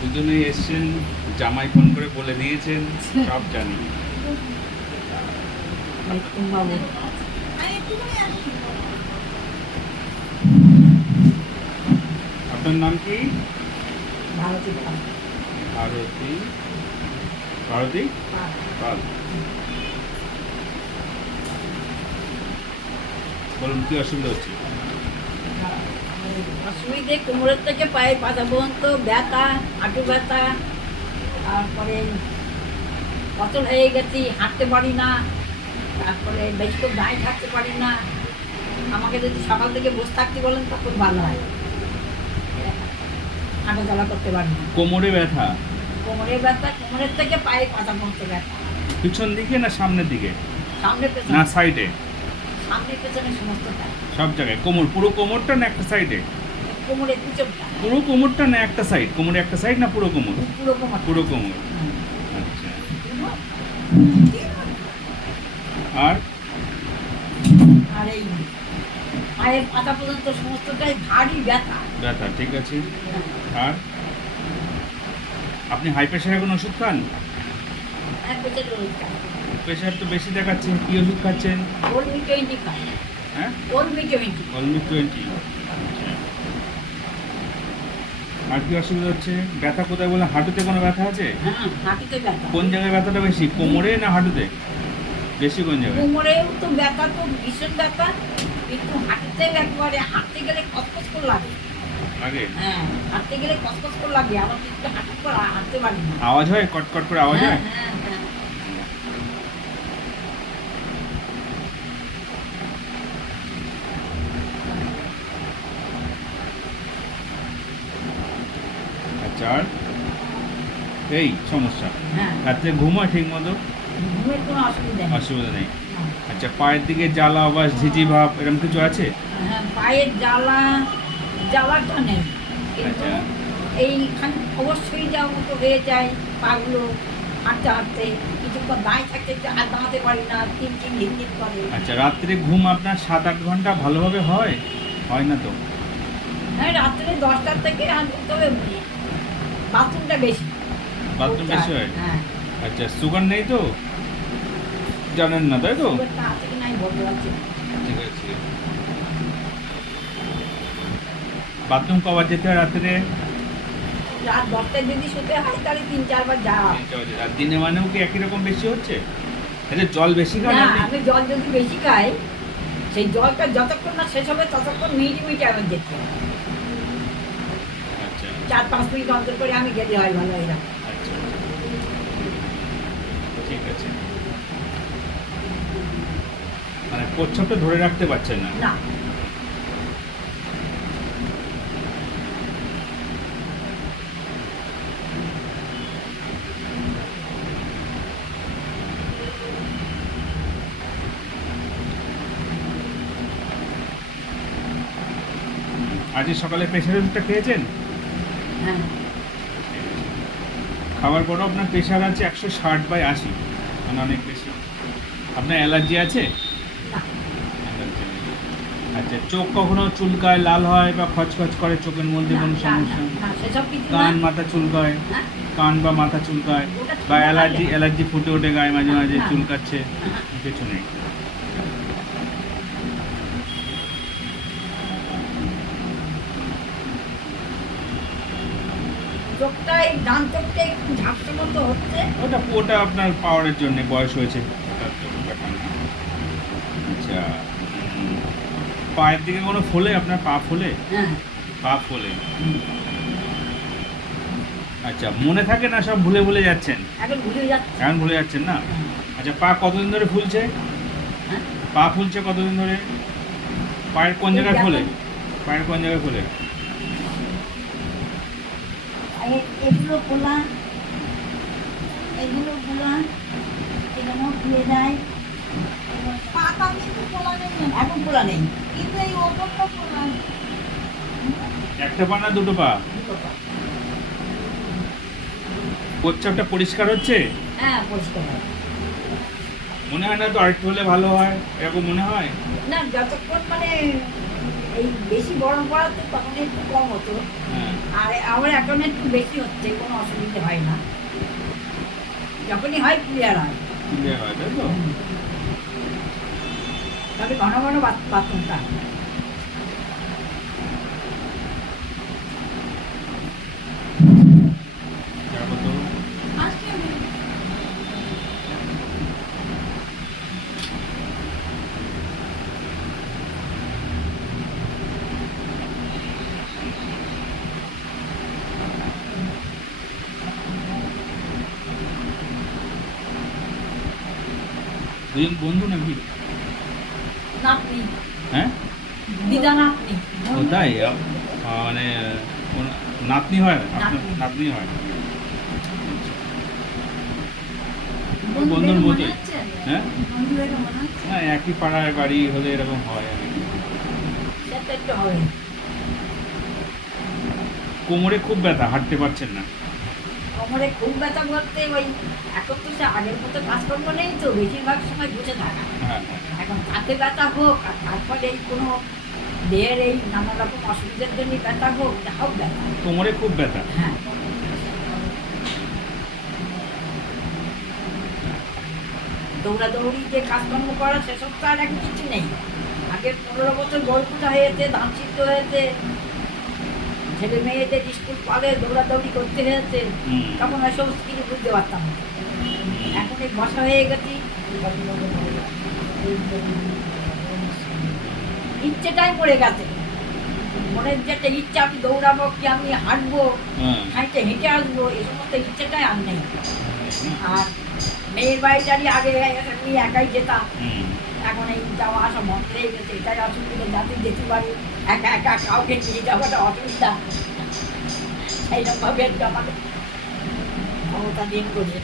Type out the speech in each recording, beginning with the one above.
দুজনেই এসছেন, জামাই ফোন করে বলে দিয়েছেন, সব জানি। বাবু আপনার নাম কি? ভারতী ভারতী। ভারতী পাল। বলুন কি অসুবিধা হচ্ছে? অসুবিধে কোমরের থেকে পায়ে পাতা পর্যন্ত ব্যথা, হাঁটু ব্যথা, তারপরে অচল হয়ে গেছি, হাঁটতে পারি না, তারপরে বেশি করে দাঁড়িয়ে থাকতে পারি না। আমাকে যদি সকাল থেকে বসে থাকতে বলেন তখন ভালো হয়। হাঁটা চলা করতে পারি না। কোমরে ব্যথা? কোমরে ব্যথা, কোমরের থেকে পায়ে পাতা পর্যন্ত ব্যথা। পিছন দিকে না সামনের দিকে? সামনে না পেছনে, সাইডে? সামনে পেছনে সমস্তটা। সব জায়গায়? কোমর পুরো কোমরটা না একটা সাইডে? কোমরের পিছনটা, পুরো কোমরটা না একটা সাইড? কোমরে একটা সাইড না পুরো কোমর? পুরো কোমর। পুরো কোমর। আচ্ছা। আর আর এই পায়ের পাতা পর্যন্ত সমস্তটাই ভারী ব্যথা। ব্যথা, ঠিক আছে। আর আপনি হাই প্রেশারের কোনো ওষুধ খান? এক বছর প্রেশার তো বেশি দেখাচ্ছে, কি ওষুধ খাচ্ছেন? ওলমি 20 খাই। হ্যাঁ, ওলমি 20। অলমি 20। আর কি অসুবিধা হচ্ছে? ব্যথা কোথায় বলে? হাঁটুতে কোনো ব্যথা আছে? হ্যাঁ, হাঁটুতে ব্যথা। কোন জায়গায় ব্যথাটা বেশি, কোমরে না হাঁটুতে? বেশি কোন জায়গায়? কোমরেও তো ব্যথা, তো ভীষণ ব্যথা, কিন্তু হাঁটুতে একবারে হাঁটতে গেলে কসকস করে লাগে। আগে হ্যাঁ, হাঁটতে গেলে কসকস করে লাগে, আবার কিন্তু হাঁটু পর হাঁটতে পারি না। আওয়াজ হয়, কটকট করে আওয়াজ হ্যাঁ, হয়? হ্যাঁ, হ্যাঁ। আচ্ছা। আর এই সমস্যা, হ্যাঁ, রাত্রে ঘুম হয় ঠিক মতো? ঘুমের কোনো অসুবিধা নেই। অসুবিধা নেই। হ্যাঁ। আচ্ছা, পায়ের দিকে জ্বালা আবাস, ঝিঝি ভাব এরকম কিছু আছে? হ্যাঁ, পায়ের জ্বালাটা নেই, কিন্তু আচ্ছা। এইখানে অবশ্যই যাওয়ার মতো হয়ে যায় পাগুলো হাঁটতে হাঁটতে, কিছুক্ষণ দাঁড়িয়ে থাকতে আর দাঁড়াতে পারি না, তিন হিন্দির করে। আচ্ছা, রাত্রে ঘুম আপনার 7-8 ঘন্টা ভালোভাবে হয়? হয় না তো? হ্যাঁ, রাত্রে 10টার থেকে তবে বাথরুমটা বেশি। বাথরুম বেশি হয়? হ্যাঁ, আচ্ছা, সুগার নেই তো? জানেন না তাই তো? সুগারটা আছে কি নাই বলতে পারছি না। ঠিক আছে। বাথরুম কবার যেতে হয় রাত্রে? রাত 10টায় যদি শুতে হয় তাহলে 3-4 বার যাওয়া হয়। আর দিনে মানেও কি একই রকম বেশি হচ্ছে? আচ্ছা, জল বেশি খান না, আপনি? আমি জল যদি বেশি খাই, সেই জলটা যতক্ষণ না শেষ হবে ততক্ষণ মিনিটে আমার যেতে হয়। আচ্ছা 4-5 মিনিট অন্তর করে আমি গেলে হয় ভালো এরকম। আচ্ছা, ঠিক আছে। মানে প্রচ্ছদটা ধরে রাখতে পারছেন না? না, আজকে সকালে প্রেশার ওষুধটা খেয়েছেন? হ্যাঁ, খাওয়ার পরও আপনার প্রেশার আছে 160/80, মানে অনেক বেশি। আপনার অ্যালার্জি আছে? না, অ্যালার্জি নেই। আচ্ছা, চোখ কখনো চুলকায়, লাল হয় বা খচখচ করে চোখের মধ্যে কোনো সমস্যা? না, সেসব কিছু না। কান মাথা চুলকায়? হ্যাঁ? কান বা মাথা চুলকায় ওটা বা ঠান্ডা অ্যালার্জি লাগে। অ্যালার্জি ফুটে ওঠে গায়ে মাঝে মাঝে, না। চুলকাচ্ছে? হ্যাঁ। কিছু নেই। চোখটা, এই ডান চোখটা একটু ঝাপসা মতো হচ্ছে। ওটা আপনার পাওয়ারের জন্য, বয়স হয়েছে। ওটার জন্য ব্যাপার না। আচ্ছা, উম, পায়ের দিকে কোনো ফোলে? আপনার পা ফোলে? হ্যাঁ, পা ফোলে। আচ্ছা, মনে থাকে না, সব ভুলে ভুলে যাচ্ছেন? এখন ভুলে যাচ্ছে। এখন ভুলে যাচ্ছেন না? হ্যাঁ। আচ্ছা, পা কতদিন ধরে ফুলছে? হ্যাঁ? পা ফুলছে কতদিন ধরে? পায়ের কোন জায়গায় ফোলে? পায়ের কোন জায়গায় ফোলে? এগুলো খোলা, এগুলো খোলা, এখানেও খুলে যায়। পাতা কিন্তু খোলা নেই না। এখন খোলা নেই। কিন্তু এই ওপরটা খোলা। একটা পা না দুটো পা? দুটো পা। প্রচ্ছদটা পরিষ্কার হচ্ছে? হ্যাঁ, পরিষ্কার হয়। মনে হয় না তো আরেকটু হলে ভালো হয়, এরকম মনে হয়? না, যতক্ষণ মানে এই বেশি গরম পড়াতে তখন একটু কম হতো, হ্যাঁ আর আমার এখন একটু বেশি হচ্ছে, কোনো অসুবিধা হয় না, যখনই হয় ক্লিয়ার হয়। ক্লিয়ার হয় তাই তো? তবে ঘন ঘন বাথরুমটা তারপর তো আজকে আমি দুজন বন্ধু নাকি? নাতনি, হ্যাঁ দিদা নাতনি। ও তাই মানে ওর নাতনি হয়, আপনার নাতনি। নাতনি হয়? বন্ধুদের বন্ধুর মনে মতোই। হচ্ছে? হ্যাঁ বন্ধুদের মনে হচ্ছে? না, একই পাড়ার বাড়ি হলে এরকম হয় আর কি। সেটা একটু হবে। কোমরে খুব ব্যথা, হাঁটতে পারছেন না? কোমরে খুব ব্যথা বলতে ওই এখন তো সে আগের মতো কাজকর্ম নেই তো, বেশিরভাগ সময় বসে থাকা। হ্যাঁ হ্যাঁ এখন হাতে ব্যথা হোক আর তারপরে এই কোনো দেহের এই নানা রকম অসুবিধার জন্য ব্যথা হোক, যা হোক ব্যথা। কোমরে খুব ব্যথা। হ্যাঁ, দৌড়াদৌড়ি যে কাজকর্ম করা সেসব তো আর এখন কিছু নেই। আগে 15 বছর গল্পটা হয়েছে, ধান সিদ্ধ হয়েছে, ছেলে মেয়েদের স্কুল পালে দৌড়াদৌড়ি করতে হয়েছে, হুম। তখন ওইসব কিছু বুঝতে পারতাম না। এখন এই বসা হয়ে গেছি, ইচ্ছেটাই পড়ে গেছে। মনের যে একটা ইচ্ছা, আমি দৌড়াবো কি আমি হাঁটবো, হ্যাঁ হাঁটতে হেঁটে আসবো, এই সমস্ত ইচ্ছেটাই আর নেই। আর মেয়ের বাড়িটারই আগে এমনি একাই যেতাম, হুম। এখন এই যাওয়া আসা বন্ধ হয়ে গেছে, এটাই অসুবিধা। যাতে যেতে পারি একা একা, কাউকে নিয়ে যাওয়াটা অসুবিধা। এইরকমভাবে একটু আমাদের ক্ষমতা দিন করে।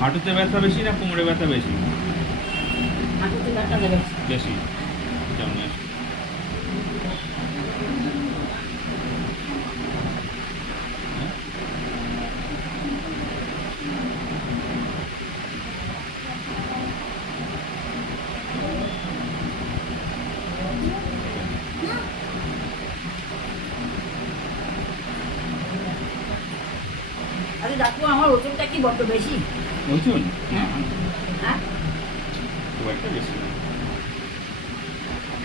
হাঁটুতে ব্যথা বেশি না কোমরে ব্যথা বেশি? হাঁটুতে ব্যথা দেবে। বেশি। যেমন আছে। হ্যাঁ? আরে ডাক্তার, আমার ওজনটা কি বড্ড বেশি? ওজন? না, হ্যাঁ, খুব একটা বেশি না।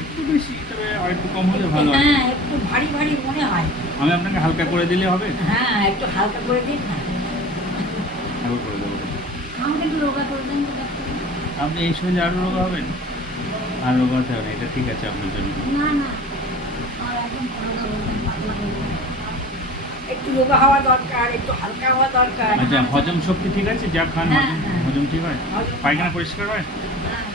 একটু বেশি, তবে আর একটু কম হলে ভালো হয়। হ্যাঁ, একটু ভারী ভারী মনে হয়। আমি আপনাকে হালকা করে দিলে হবে? হ্যাঁ, একটু হালকা করে দিন না। হালকা করে দেবো। আমাকে একটু রোগা করে দেন তো ডাক্তার। আপনি এই সঙ্গে আরও রোগা হবেন? আর রোগা হতে হবে না, এটা ঠিক আছে আপনার জন্য। না না, আর একদম রোগা করবেন, পাতলা করবেন। একটু রোগা হওয়া দরকার, একটু হালকা হওয়া দরকার। আচ্ছা, হজম শক্তি ঠিক আছে? যা খান হ্যাঁ, হজম হ্যাঁ। হজম ঠিক হয়? হজম। পায়খানা পরিষ্কার হয়? হ্যাঁ।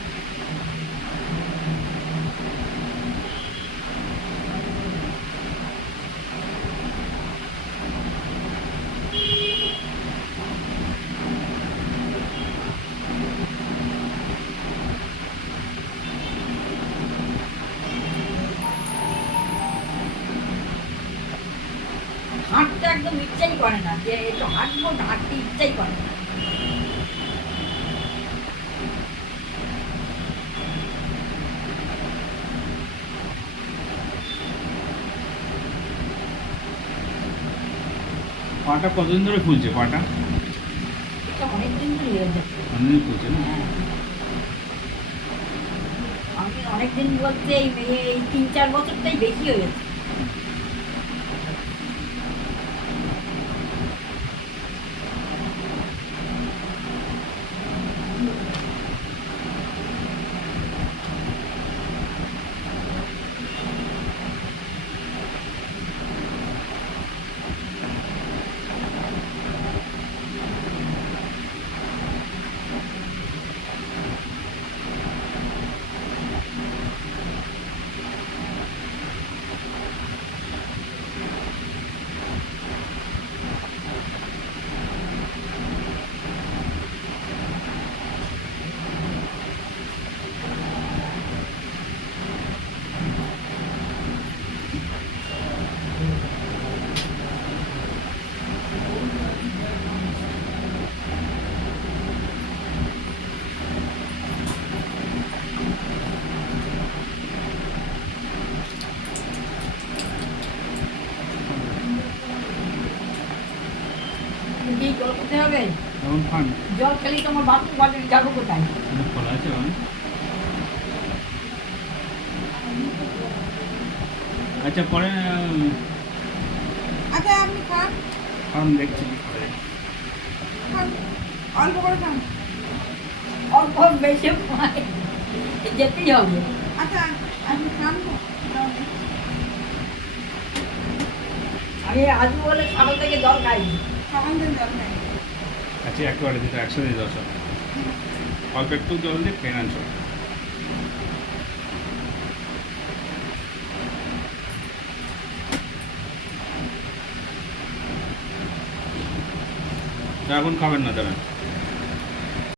হাঁটতে একদম ইচ্ছাই করে না, যে একটু হাঁটবো, হাঁটতে ইচ্ছাই করে না। পাটা কতদিন ধরে ফুলছে পাটা? এটা অনেকদিন ধরে হয়ে যাচ্ছে। অনেকদিন ফুলছে না? হ্যাঁ। আমি অনেকদিন বলতে এই 3-4 বছরটাই বেশি হয়ে গেছে। কি জল খেতে হবে? এখন খান। জল খেলেই তো আমার বাথরুম বাথরুম যাবো কোথায়? অনেক ফল আছে ওখানে। আচ্ছা পরে আচ্ছা আপনি খান খান, দেখছি কি করে। খান অল্প করে খান। অল্প বেশি খাই, যেতেই হবে। আচ্ছা আপনি খান তো তাহলে। আমি আজু বলে সকাল থেকে জল খাইনি। সকাল দিন জল খাই। আচ্ছা একেবারে দিতে একসাথে দিয়ে দাও সব। অল্প একটু জল দিয়ে খেয়ে নেন সব। এখন খাবেন না তারা?